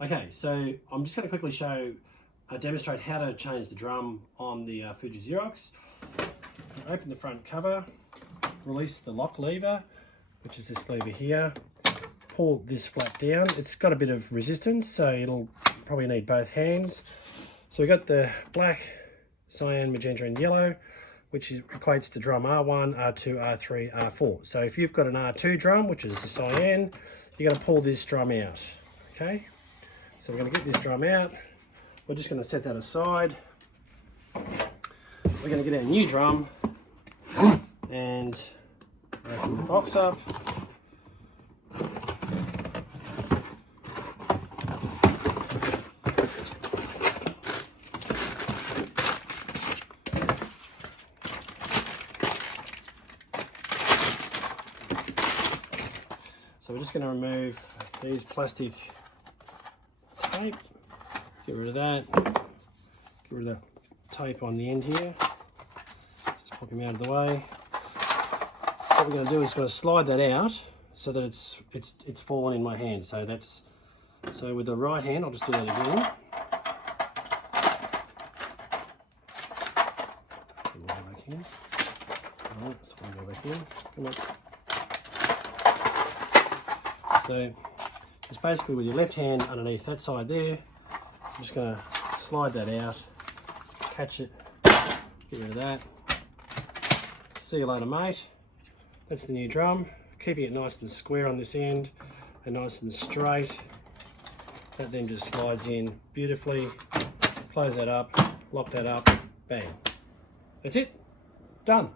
Okay, so I'm just going to quickly demonstrate how to change the drum on the Fuji Xerox. Open the front cover, release the lock lever, which is this lever here. Pull this flap down. It's got a bit of resistance, so it'll probably need both hands. So we've got the black, cyan, magenta and yellow, which equates to drum R1, R2, R3, R4. So if you've got an R2 drum, which is the cyan, you're going to pull this drum out. Okay, so we're going to get this drum out. We're just going to set that aside. We're going to get our new drum and open the box up. So we're just going to remove these plastic tape, get rid of that, get rid of the tape on the end here, just pop him out of the way. What we're going to do is going to slide that out so that it's fallen in my hand. So with the right hand, I'll just do that again. Go back in. All right, so I'll go back in. Come on. So just basically with your left hand underneath that side there, I'm just going to slide that out, catch it, get rid of that. See you later, mate. That's the new drum. Keeping it nice and square on this end and nice and straight. That then just slides in beautifully. Close that up, lock that up, bang. That's it, done.